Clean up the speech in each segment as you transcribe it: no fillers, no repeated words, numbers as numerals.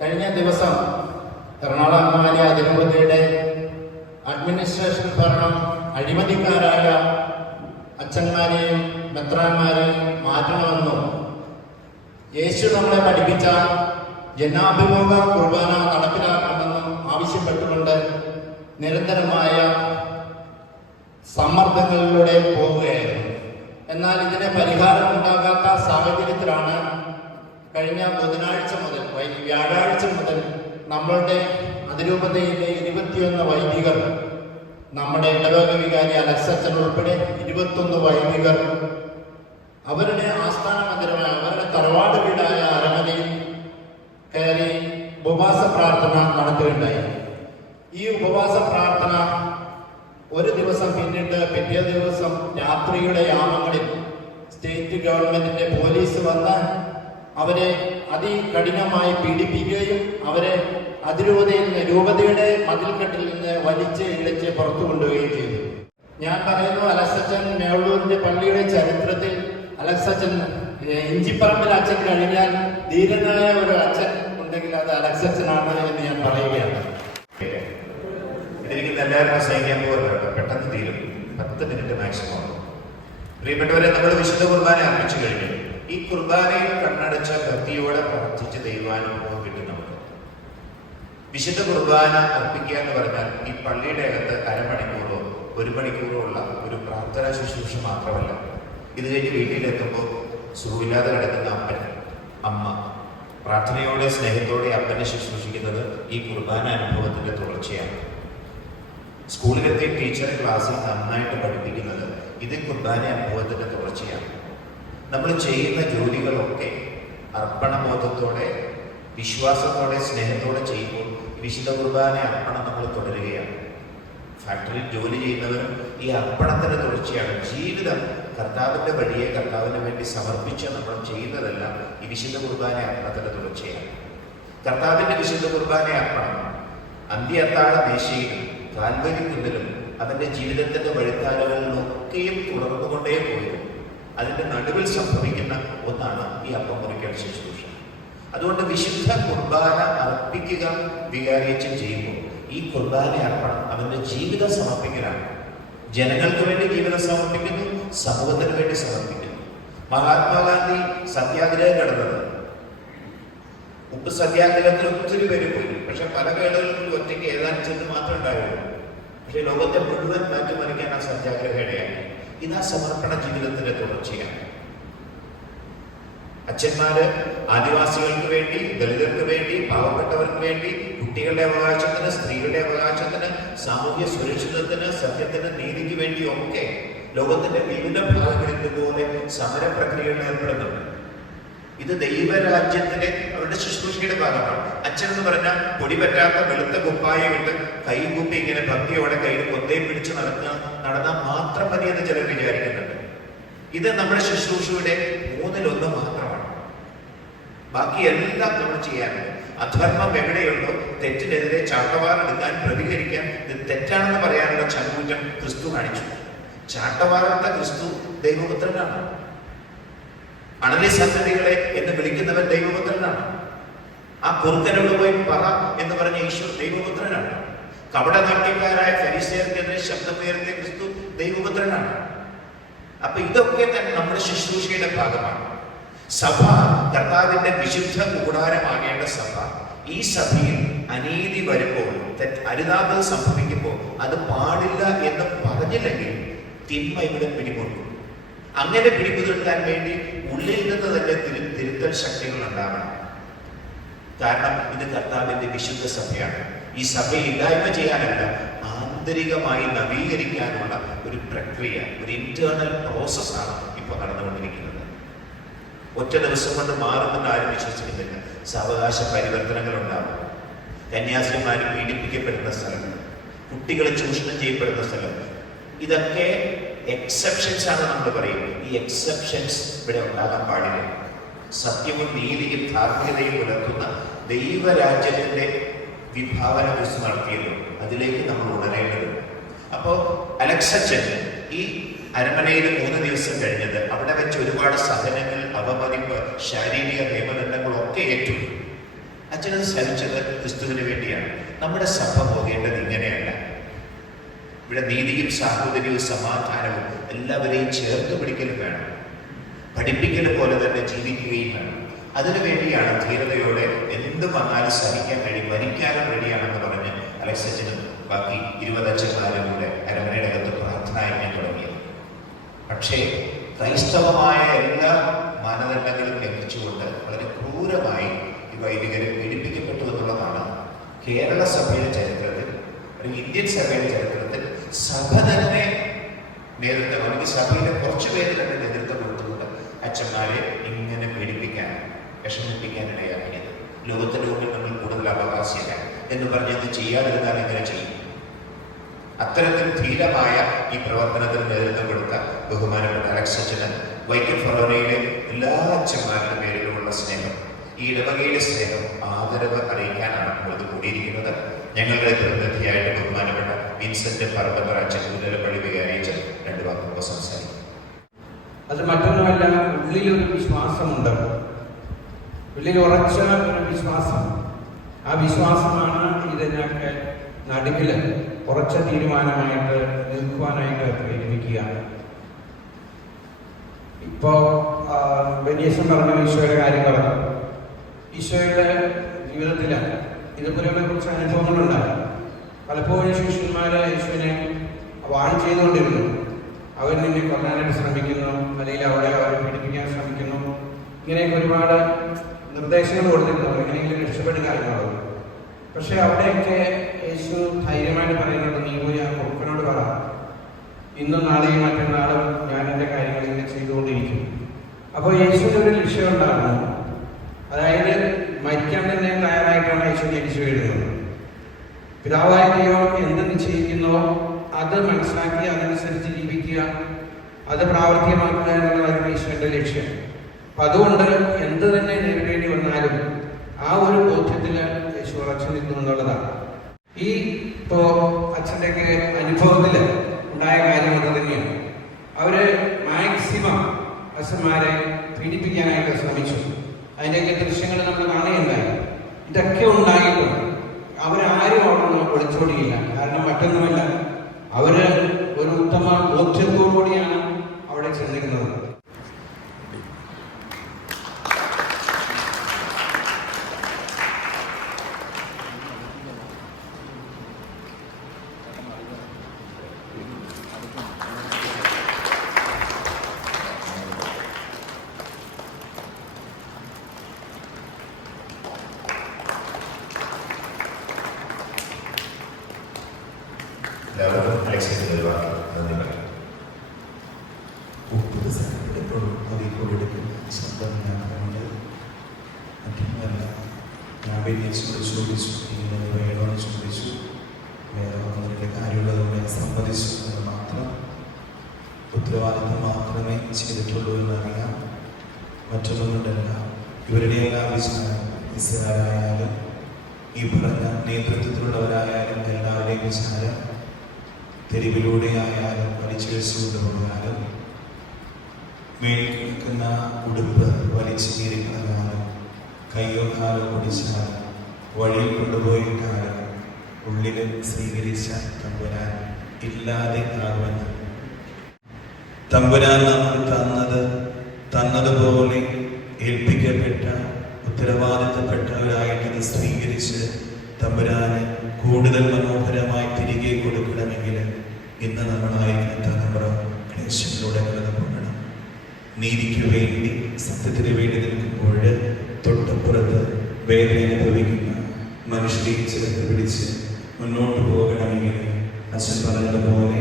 കഴിഞ്ഞ ദിവസം എറണാകുളം അങ്കമാലി അതിരൂപതയുടെ അഡ്മിനിസ്ട്രേഷൻ ഭരണം അഴിമതിക്കാരായ അച്ഛന്മാരെയും മെത്രാന്മാരെയും മാറ്റണമെന്നും യേശു നമ്മളെ പഠിപ്പിച്ച ജനാഭിമുഖ കുർബാന നടപ്പിലാക്കണമെന്നും ആവശ്യപ്പെട്ടുകൊണ്ട് നിരന്തരമായ സമ്മർദ്ദങ്ങളിലൂടെ പോവുകയായിരുന്നു. എന്നാൽ ഇതിന് പരിഹാരം ഉണ്ടാകാത്ത സാഹചര്യത്തിലാണ് കഴിഞ്ഞ ബുധനാഴ്ച മുതൽ വ്യാഴാഴ്ച മുതൽ നമ്മളുടെ അതിരൂപതയിലെ 21 വൈദികർ, നമ്മുടെ ഇടവക വികാരി അലക്സച്ചൻ ഉൾപ്പെടെ 21 വൈദികർ അവരുടെ ആസ്ഥാന മന്ദിരമായ അവരുടെ തറവാട് വീടായ അരമനയിൽ കയറി ഉപവാസ പ്രാർത്ഥന നടത്തുകയുണ്ടായി. ഈ ഉപവാസ പ്രാർത്ഥന ഒരു ദിവസം പിന്നിട്ട് പിറ്റേ ദിവസം രാത്രിയുടെ യാമങ്ങളിൽ സ്റ്റേറ്റ് ഗവൺമെന്റിന്റെ പോലീസ് വന്ന് അവരെ അതികഠിനമായി പീഡിപ്പിക്കുകയും അവരെ അതിരൂപതയിൽ നിന്ന് രൂപതയുടെ മതിൽക്കെട്ടിൽ നിന്ന് വലിച്ച് ഇഴച്ച് പുറത്തു കൊണ്ടുപോവുകയും ചെയ്തു. ഞാൻ പറയുന്നു, അലക്സച്ചൻ മേളൂരിന്റെ പള്ളിയുടെ ചരിത്രത്തിൽ അലക്സച്ചൻ ഇഞ്ചിപ്പറമ്പിൽ അച്ഛൻ കഴിഞ്ഞാൽ ധീരനായ ഒരു അച്ഛൻ ഉണ്ടെങ്കിൽ അത് അലക്സച്ചനാണ് എന്ന് ഞാൻ പറയുകയാണ്. ഇതെനിക്ക് എല്ലാവരും സഹിക്കാൻ പോകുന്നുണ്ട്. പെട്ടെന്ന് തീരും, 10 മിനിറ്റ് മാക്സിമം. പ്രിയപ്പെട്ടവരെ, നമ്മൾ വിശുദ്ധ കുർബാന അർപ്പിച്ചു കഴിഞ്ഞു. ഈ കുർബാനയിൽ കണ്ണടച്ച ഭക്തിയോടെ പ്രാർത്ഥിച്ച് ദൈവാനുഭവം കിട്ടും. നമുക്ക് വിശുദ്ധ കുർബാന അർപ്പിക്കുക എന്ന് പറഞ്ഞാൽ ഈ പള്ളിയുടെ അകത്ത് അരമണിക്കൂറോ 1 മണിക്കൂറോ ഉള്ള ഒരു പ്രാർത്ഥനാ ശുശ്രൂഷ മാത്രമല്ല. ഇത് കഴിഞ്ഞ് വീട്ടിലെത്തുമ്പോൾ സുഖമില്ലാതെ കിടക്കുന്ന അപ്പൻ, അമ്മ പ്രാർത്ഥനയോടെ സ്നേഹത്തോടെ അപ്പനെ ശുശ്രൂഷിക്കുന്നത് ഈ കുർബാന അനുഭവത്തിന്റെ തുടർച്ചയാണ്. സ്കൂളിലെത്തി ടീച്ചർ ക്ലാസ്സിൽ നന്നായിട്ട് പഠിപ്പിക്കുന്നത് ഇത് കുർബാന അനുഭവത്തിന്റെ തുടർച്ചയാണ്. നമ്മൾ ചെയ്യുന്ന ജോലികളൊക്കെ അർപ്പണബോധത്തോടെ, വിശ്വാസത്തോടെ, സ്നേഹത്തോടെ ചെയ്യുമ്പോൾ വിശുദ്ധ കുർബാന അർപ്പണം നമ്മൾ തുടരുകയാണ്. ഫാക്ടറിയിൽ ജോലി ചെയ്യുന്നവരും ഈ അർപ്പണത്തിന്റെ തുടർച്ചയാണ്. ജീവിതം കർത്താവിന്റെ വഴിയെ കർത്താവിന് വേണ്ടി സമർപ്പിച്ച് നമ്മൾ ചെയ്യുന്നതെല്ലാം ഈ വിശുദ്ധ കുർബാന അർപ്പണത്തിന്റെ തുടർച്ചയാണ്. കർത്താവിന്റെ വിശുദ്ധ കുർബാന അർപ്പണം അന്ത്യ അത്താഴ മേശയിലും കാൽവരിക്കുന്നിലും അവന്റെ ജീവിതത്തിന്റെ വഴിത്താരകളിലൊക്കെയും തുടർന്നുകൊണ്ടേ പോയിരുന്നു. അതിന്റെ നടുവിൽ സംഭവിക്കുന്ന ഒന്നാണ് ഈ അപ്പം മുറിക്കൽ ശുശ്രൂഷ. അതുകൊണ്ട് വിശുദ്ധ കുർബാന അർപ്പിക്കുക വികാരിയച്ഛൻ ചെയ്യുമ്പോൾ ഈ കുർബാന അർപ്പണം അവന്റെ ജീവിതം സമർപ്പിക്കലാണ്. ജനങ്ങൾക്ക് വേണ്ടി ജീവിതം സമർപ്പിക്കുന്നു, സമൂഹത്തിന് വേണ്ടി സമർപ്പിക്കുന്നു. മഹാത്മാഗാന്ധി സത്യാഗ്രഹം നടന്നത്, ഉപ്പ് സത്യാഗ്രഹത്തിൽ ഒത്തിരി പേര് പോയി. പക്ഷെ പല വേളകളിലും ഒറ്റയ്ക്ക് ഏതാനും ചെന്ന് മാത്രമേ ഉണ്ടാവുള്ളൂ. പക്ഷെ ലോകത്തെ മുഴുവൻ മാറ്റിമറിക്കാൻ ആ സത്യാഗ്രഹം ഇടയായി. ഇതാ സമർപ്പണ ജീവിതത്തിന്റെ തുടർച്ചയാണ്. അച്ഛന്മാര് ആദിവാസികൾക്ക് വേണ്ടി, ദളിതർക്ക് വേണ്ടി, പാവപ്പെട്ടവർക്ക് വേണ്ടി, കുട്ടികളുടെ അവകാശത്തിന്, സ്ത്രീകളുടെ അവകാശത്തിന്, സാമൂഹ്യ സുരക്ഷിതത്തിന്, സത്യത്തിന്, നീതിക്ക് വേണ്ടിയൊക്കെ ലോകത്തിന്റെ വിവിധ ഭാഗങ്ങളിൽ ഇതുപോലെ സമര പ്രക്രിയകളിൽ ഏർപ്പെടുന്നുണ്ട്. ഇത് ദൈവരാജ്യത്തിലെ അവരുടെ ശുശ്രൂഷയുടെ ഭാഗമാണ്. അച്ഛൻ എന്ന് പറഞ്ഞാൽ പൊടി പറ്റാത്ത വെളുത്ത കുപ്പായം ഇട്ട് കൈകൂപ്പി ഇങ്ങനെ ഭക്തിയോടെ കയ്യിൽ കൊന്തയും പിടിച്ച് നടന്നാൽ മാത്രം മതി എന്ന് ചിലർ വിചാരിക്കുന്നുണ്ട്. ഇത് നമ്മുടെ ശുശ്രൂഷയുടെ 1/3 മാത്രമാണ്. ബാക്കി എല്ലാം നമ്മൾ ചെയ്യാനുണ്ട്. അധർമ്മം എവിടെയുണ്ടോ, തെറ്റിനെതിരെ ചാട്ടവാറെടുക്കാൻ, പ്രതികരിക്കാൻ, ഇത് തെറ്റാണെന്ന് പറയാനുള്ള ചങ്കൂറ്റം ക്രിസ്തു കാണിച്ചു. ചാട്ടവാറെടുത്ത ക്രിസ്തു ദൈവപുത്രനാണ്. അണലി സന്തതികളെ എന്ന് വിളിക്കുന്നവൻ ദൈവപുത്രനാണ്. ആ കുറുക്കനോട് പോയി പറ എന്ന് പറഞ്ഞ ഈശോ ദൈവപുത്രനാണ്. കപടനാട്യക്കാരായ ഫരിസേയർക്കെതിരെ ശബ്ദമുയർത്തിയ ക്രിസ്തു ദൈവപുത്രനാണ്. അപ്പൊ ഇതൊക്കെ തന്നെ നമ്മുടെ ശുശ്രൂഷയുടെ ഭാഗമാണ്. സഭ കർത്താവിന്റെ വിശുദ്ധ കൂടാരമാകേണ്ട സഭ, ഈ സഭയിൽ അനീതി വരുമ്പോൾ, അരുതാത്തത് സംഭവിക്കുമ്പോൾ അത് പാടില്ല എന്ന് പറഞ്ഞില്ലെങ്കിൽ തിന്മ ഇവിടെ പിടികൊണ്ടു. അങ്ങനെ പിടികുതിർക്കാൻ വേണ്ടി ഉള്ളിൽ നിന്ന് തന്നെ തിരുത്തൽ ശക്തികൾ ഉണ്ടാവണം. കാരണം ഇത് കർത്താവിന്റെ വിശുദ്ധ സഭയാണ്. ഈ സഭയെ ഇല്ലായ്മ ചെയ്യാനല്ല, ആന്തരികമായി നവീകരിക്കാനുള്ള ഒരു പ്രക്രിയ, ഒരു ഇന്റേണൽ പ്രോസസ്സാണ് ഇപ്പോൾ നടന്നുകൊണ്ടിരിക്കുന്നത്. ഒറ്റ ദിവസം കൊണ്ട് മാറുമെന്ന് ആരും വിശ്വസിക്കുന്നില്ല. സാവകാശ പരിവർത്തനങ്ങൾ ഉണ്ടാവും. കന്യാസ്ത്രീമാർ പീഡിപ്പിക്കപ്പെടുന്ന സ്ഥലം, കുട്ടികൾ ചൂഷണം ചെയ്യപ്പെടുന്ന സ്ഥലം, ഇതൊക്കെ എക്സെപ്ഷൻസ് ആണ് നമ്മൾ പറയും. ഈ എക്സെപ്ഷൻസ് ഇവിടെ ഉണ്ടാകാൻ പാടില്ല. സത്യവും നീതിയും ധാർമ്മികതയും പുലർത്തുന്ന ദൈവരാജ്യത്തിന്റെ വിഭാവന ക്രിസ്തു നടത്തിയല്ലോ, അതിലേക്ക് നമ്മൾ ഉണരേണ്ടതുണ്ട്. അപ്പോൾ അലക്സച്ചൻ ഈ അരമനയിൽ 3 ദിവസം കഴിഞ്ഞത് അവിടെ വെച്ച് ഒരുപാട് സഹനങ്ങൾ, അവമതിപ്പ്, ശാരീരിക നിയമനങ്ങളൊക്കെ ഏറ്റു. അച്ഛനത് സഹിച്ചത് ക്രിസ്തുവിന് വേണ്ടിയാണ്. നമ്മുടെ സഭ പോകേണ്ടത് ഇങ്ങനെയല്ല. ഇവിടെ നീതിയും സാഹോദര്യവും സമാധാനവും എല്ലാവരെയും ചേർത്ത് പിടിക്കലും വേണം, പഠിപ്പിക്കൽ പോലെ തന്നെ ജീവിക്കുകയും വേണം. അതിനു വേണ്ടിയാണ് ധീരതയോടെ എന്ത് വന്നാലും സഹിക്കാൻ കഴിയും, മരിക്കാനും റെഡിയാണെന്ന് പറഞ്ഞ് അലക്സച്ചനും ബാക്കി 20 അച്ഛന്മാരും കൂടെ അരമനയുടെ അകത്ത് പ്രാർത്ഥന അയക്കാൻ തുടങ്ങിയത്. പക്ഷേ ക്രൈസ്തവമായ എല്ലാ മാനദണ്ഡങ്ങളും ലംഘിച്ചുകൊണ്ട് വളരെ ക്രൂരമായി ഈ വൈദികരെ പീഡിപ്പിക്കപ്പെട്ടു എന്നുള്ളതാണ് കേരള സഭയുടെ ചരിത്രത്തിൽ, അല്ലെങ്കിൽ ഇന്ത്യൻ സഭയുടെ ചരിത്രത്തിൽ സഭ തന്നെ നേതൃത്വം, അല്ലെങ്കിൽ സഭയിലെ കുറച്ചു പേര് തന്നെ നേതൃത്വം കൊടുത്തുകൊണ്ട് അച്ഛന്മാരെ ഇങ്ങനെ പീഡിപ്പിക്കാൻ, വിഷമിപ്പിക്കാൻ ഇടയാക്കിയത്. ലോകത്തിന്റെ മുമ്പിൽ നമ്മൾ കൂടുതൽ അവകാശിയല്ല എന്ന് പറഞ്ഞത് ചെയ്യാതിരുന്നാൽ എങ്ങനെ ചെയ്യും? അത്തരത്തിൽ ധീരമായ ഈ പ്രവർത്തനത്തിന് നേതൃത്വം കൊടുത്ത ബഹുമാനപ്പെട്ട അലക്സച്ചന് വൈക്കം ഫൊറോനയിലെ എല്ലാ അച്ഛന്മാരുടെ പേരിലുമുള്ള സ്നേഹം, ഈ ഇടവകയുടെ സ്നേഹം, ആദരവ് അറിയിക്കാനാണ് നമ്മൾ കൂടിയിരിക്കുന്നത്. ഞങ്ങളുടെ പ്രതിനിധിയായിട്ട് ബഹുമാനപ്പെട്ട വിൻസെന്റ് പറമ്പർ അച്ഛൻ മുതലപ്പള്ളി വികാരിയച്ഛൻ 2 വാക്കുകൾ സംസാരിക്കും. അത് മറ്റൊന്നുമല്ല, ഉള്ളിലൊരു വിശ്വാസമുണ്ട്, ഉള്ളിൽ ഉറച്ച ഒരു വിശ്വാസം. ആ വിശ്വാസമാണ് ഇതിനൊക്കെ നടുവിൽ ഉറച്ച തീരുമാനമായിട്ട് നിൽക്കുവാനായിട്ട് പ്രേരിപ്പിക്കുക. ഇപ്പോ ബെനീഷൻ പറഞ്ഞ ഈശോയുടെ കാര്യം പറഞ്ഞു. ഈശോയുടെ ജീവിതത്തിൽ ഇതുപോലെയുള്ള കുറച്ച് അനുഭവങ്ങളുണ്ടായി. പലപ്പോഴും ശിഷ്യന്മാര് യേശുവിനെ വാൺ ചെയ്തുകൊണ്ടിരുന്നു. അവർ നിന്നെ കൊല്ലാനായിട്ട് ശ്രമിക്കുന്നു, അല്ലെങ്കിൽ അവരെ പീഡിപ്പിക്കാൻ ശ്രമിക്കുന്നു, ഇങ്ങനെയൊക്കെ ഒരുപാട് നിർദ്ദേശങ്ങൾ കൊടുത്തിരുന്നു, എങ്ങനെയെങ്കിലും രക്ഷപ്പെടുക എന്നുള്ളത്. പക്ഷെ അവിടെയൊക്കെ യേശു ധൈര്യമായിട്ട് പറയുന്നത്, നീ പോയി ആ കുറുക്കനോട് പറ, ഇന്നും നാളെയും മറ്റന്നാളും ഞാൻ എൻ്റെ കാര്യങ്ങൾ ഇങ്ങനെ ചെയ്തുകൊണ്ടിരിക്കും. അപ്പോൾ യേശുവിൻ്റെ ഒരു ലക്ഷ്യം ഉണ്ടാകുന്നു. അതായത് മരിക്കാൻ തന്നെ തയ്യാറായിട്ടാണ് യേശു ജനിച്ചു വീഴുന്നത്. പിതാവായ ദൈവം എന്ത് നിശ്ചയിക്കുന്നോ അത് മനസ്സിലാക്കി അതനുസരിച്ച് ജീവിക്കുക, അത് പ്രാവർത്തികമാക്കുക എന്നുള്ളതാണ് യേശുവിൻ്റെ ലക്ഷ്യം. അപ്പം അതുകൊണ്ട് എന്ത് തന്നെ നേരിടേണ്ടി വന്നാലും ആ ഒരു ബോധ്യത്തിൽ യേശു ഉറച്ചു നിൽക്കുന്നു എന്നുള്ളതാണ്. ഈ ഇപ്പോ അച്ഛൻ്റെയൊക്കെ അനുഭവത്തിൽ ഉണ്ടായ കാര്യം അത് തന്നെയാണ്. അവര് മാക്സിമം അച്ഛന്മാരെ പീഡിപ്പിക്കാനായിട്ട് ശ്രമിച്ചു. അതിൻ്റെയൊക്കെ ദൃശ്യങ്ങൾ നമ്മൾ കാണുകയുണ്ടായി. ഇതൊക്കെ ഉണ്ടായിട്ടും അവരാരും അവിടെ നിന്ന് ഒളിച്ചോടിയില്ല. കാരണം മറ്റൊന്നുമല്ല, അവര് ഒരു ഉത്തമ ബോധ്യത്തോടുകൂടിയാണ് അവിടെ ചെന്നിരുന്നത്. എല്ലാവർക്കും അലക്സിന്റെ ഒരുപാട് നന്ദി പറയും. ചോദിച്ചു ഇങ്ങനെ വേണമെന്ന് ചോദിച്ചു. വേറെ ഒന്നിൻ്റെ കാര്യമുള്ളതുകൊണ്ട് ഞാൻ സമ്മതിച്ചു എന്ന് മാത്രം. ഉത്തരവാദിത്വം മാത്രമേ ചെയ്തിട്ടുള്ളൂ എന്നറിയാം, മറ്റൊന്നുകൊണ്ടല്ല. ഇവരുടെ എല്ലാം വിചാരം ഇസ്രായേലായാലും ഈ പറഞ്ഞ നേതൃത്വത്തിലുള്ളവരായാലും എല്ലാവരുടെയും വിചാരം തെരുവിലൂടെ ആയാലും വലിച്ചു വെച്ചുകൊണ്ട് പോയാലും മേളിൽ നിൽക്കുന്ന ഉടുപ്പ് വലിച്ചു കീറിക്കളയാലും കയ്യോ കാലോ പൊടിച്ചാലും വഴിയിൽ കൊണ്ടുപോയിട്ടാലും ഉള്ളിൽ സ്വീകരിച്ച തമ്പുരാൻ ഇല്ലാതെ ആകുമെന്ന്. തമ്പുരാൻ നമുക്ക് തന്നതുപോലെ ഏൽപ്പിക്കപ്പെട്ട ഉത്തരവാദിത്തപ്പെട്ടവരായിട്ട് സ്വീകരിച്ച് തമ്പുരാന് കൂടുതൽ മനോഹരമായി തിരികെ കൊടുക്കണമെങ്കിൽ ഇന്ന് നമ്മളായിരിക്കുന്ന തലമുറ ക്ലേശങ്ങളിലൂടെ കടന്നുപോകണം. നീതിക്ക് വേണ്ടി, സത്യത്തിന് വേണ്ടി നിൽക്കുമ്പോൾ തൊട്ടപ്പുറത്ത് വേദന അനുഭവിക്കുന്ന മനുഷ്യരെ ചേർത്ത് പിടിച്ച് മുന്നോട്ട് പോകണമെങ്കിൽ അച്ഛൻ പറഞ്ഞതുപോലെ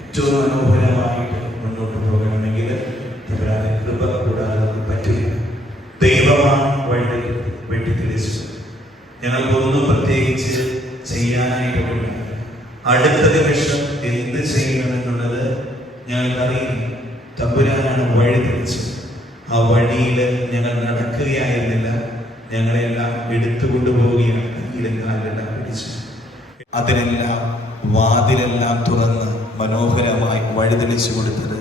ഏറ്റവും മനോഹരമായിട്ട് മുന്നോട്ട് പോകണമെങ്കിൽ തമ്പുരാന്റെ കൃപ കൂടാതെ പറ്റില്ല. ദൈവമാണ് വഴി വെട്ടിത്തിരിച്ചത്. ഞങ്ങൾക്കൊന്നും പ്രത്യേകിച്ച് ചെയ്യാനായിട്ടുള്ള അടുത്ത നിമിഷം എന്ത് ചെയ്യണമെന്നുള്ളത് ഞങ്ങൾക്കറിയില്ല. തമ്പുരാനാണ് വഴി തിരിച്ചത്. ആ വഴിയിൽ ഞങ്ങൾ നടക്കുകയായിരുന്നില്ല, ഞങ്ങളെല്ലാം എടുത്തുകൊണ്ടുപോവുകയാണ്. കയ്യിലെല്ലാം പിടിച്ചു അതിനെല്ലാം വാതിലെല്ലാം തുറന്ന് മനോഹരമായി വഴി തെളിച്ചു കൊടുത്തത്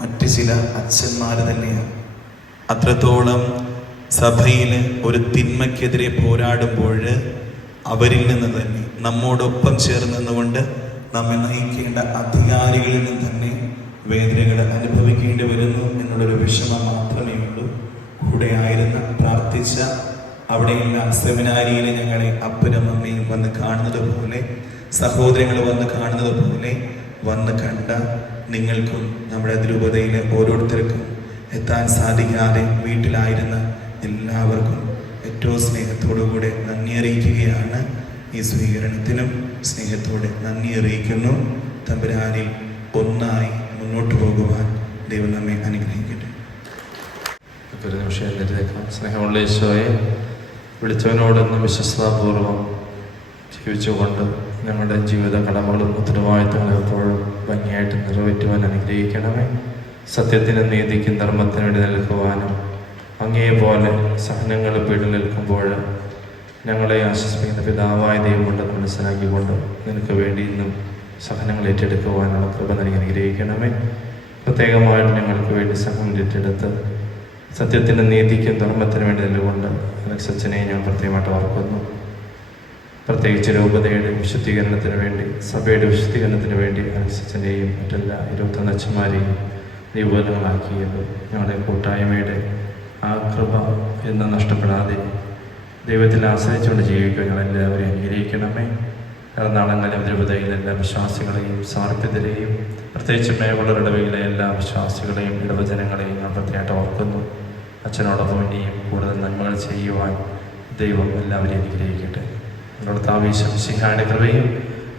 മറ്റ് ചില അച്ഛന്മാർ തന്നെയാണ്. അത്രത്തോളം സഭയിൽ ഒരു തിന്മയ്ക്കെതിരെ പോരാടുമ്പോൾ അവരിൽ നിന്ന് തന്നെ നമ്മോടൊപ്പം ചേർന്ന് നിന്നുകൊണ്ട് നമ്മെ നയിക്കേണ്ട അധികാരികളിൽ നിന്ന് തന്നെ വേദനകൾ അനുഭവിക്കേണ്ടി വരുന്നു എന്നുള്ളൊരു വിഷമം മാത്രമേ ഉള്ളൂ. കൂടെ ആയിരുന്ന പ്രാർത്ഥിച്ച അവിടെയെല്ലാം സെമിനാരിയിൽ ഞങ്ങളെ അപ്പനും അമ്മയും വന്ന് കാണുന്നത് പോലെ, സഹോദരങ്ങൾ വന്ന് കാണുന്നത് പോലെ വന്ന് കണ്ട നിങ്ങൾക്കും നമ്മുടെ അതിരൂപതയിലെ ഓരോരുത്തർക്കും എത്താൻ സാധിക്കാതെ വീട്ടിലായിരുന്ന എല്ലാവർക്കും ഏറ്റവും സ്നേഹത്തോടുകൂടെ നന്ദി അറിയിക്കുകയാണ്. ഈ സ്വീകരണത്തിനും സ്നേഹത്തോടെ നന്ദി അറിയിക്കുന്നു. തമ്പുരാനിൽ ഒന്നായി മുന്നോട്ട് പോകുവാൻ ദൈവം നമ്മെ അനുഗ്രഹിക്കട്ടെ. ഒരു നിമിഷം എഴുന്നേറ്റേക്കാം. സ്നേഹമുള്ള ഈശോയെ, വിളിച്ചവനോടൊന്ന് വിശ്വസ്താപൂർവം ജീവിച്ചുകൊണ്ട് ഞങ്ങളുടെ ജീവിത കടമകളും ഉത്തരവാദിത്തങ്ങളും എപ്പോഴും ഭംഗിയായിട്ട് നിറവേറ്റുവാൻ അനുഗ്രഹിക്കണമേ. സത്യത്തിനും നീതിക്കും ധർമ്മത്തിനും വേണ്ടി നിൽക്കുവാനും അങ്ങേപോലെ സഹനങ്ങൾ പീഡിൽ നിൽക്കുമ്പോൾ ഞങ്ങളെ ആശ്വസിപ്പിക്കുന്ന പിതാവായ ദൈവമുണ്ടെന്ന് മനസ്സിലാക്കിക്കൊണ്ട് നിനക്ക് വേണ്ടി ഇന്നും സഹനങ്ങൾ ഏറ്റെടുക്കുവാനുള്ള കൃപ നൽകി അനുഗ്രഹിക്കണമേ. പ്രത്യേകമായിട്ട് ഞങ്ങൾക്ക് വേണ്ടി സഹനം ഏറ്റെടുത്ത് സത്യത്തിനും നീതിക്കും ധർമ്മത്തിനും വേണ്ടി നിന്നുകൊണ്ട് അലക്സച്ചനെ ഞാൻ പ്രത്യേകമായിട്ട് ഓർക്കുന്നു. പ്രത്യേകിച്ച് രൂപതയുടെ വിശുദ്ധീകരണത്തിന് വേണ്ടി, സഭയുടെ വിശുദ്ധീകരണത്തിന് വേണ്ടി അലക്സച്ചനെയും മറ്റെല്ലാ 21 അച്ഛന്മാരെയും ദൈവങ്ങളാക്കിയത് ഞങ്ങളുടെ കൂട്ടായ്മയുടെ ആ കൃപ എന്ന് നഷ്ടപ്പെടാതെ ദൈവത്തിൽ ആശ്രയിച്ചുകൊണ്ട് ജീവിക്കുക ഞങ്ങളെല്ലാവരെയും അനുഗ്രഹിക്കണമേ. എറണാകുളങ്ങളിലെ രൂപതയിലെ എല്ലാ വിശ്വാസികളെയും സമർപ്പിതരെയും പ്രത്യേകിച്ച് മേഖലയുടെ ഇടവയിലെ എല്ലാ വിശ്വാസികളെയും ഇടവജനങ്ങളെയും ഞാൻ പ്രത്യേകമായിട്ട് ഓർക്കുന്നു. അച്ഛനോടൊപ്പം ഇനിയും കൂടുതൽ നന്മകൾ ചെയ്യുവാൻ ദൈവം എല്ലാവരെയും അനുഗ്രഹിക്കട്ടെ. ഞങ്ങളുടെ താവീശംസിഹായുടെ കൃപയും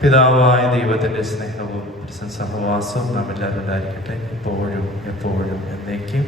പിതാവായ ദൈവത്തിൻ്റെ സ്നേഹവും സഹവാസവും നാം എല്ലാവരും ഉണ്ടായിരിക്കട്ടെ, എപ്പോഴും എപ്പോഴും എന്നേക്കും.